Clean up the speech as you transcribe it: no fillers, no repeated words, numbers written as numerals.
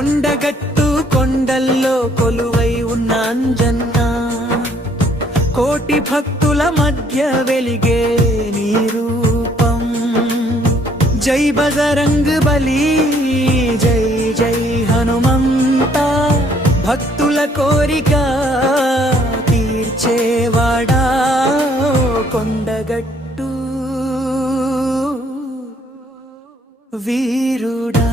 కొండగట్టు కొండల్లో కొలువై ఉన్న అంజన్న, కోటి భక్తుల మధ్య వెలిగే నీ రూపం. జై బజరంగ్ బలి, జై జై హనుమంత, భక్తుల కోరిక తీర్చేవాడా కొండగట్టు వీరుడా.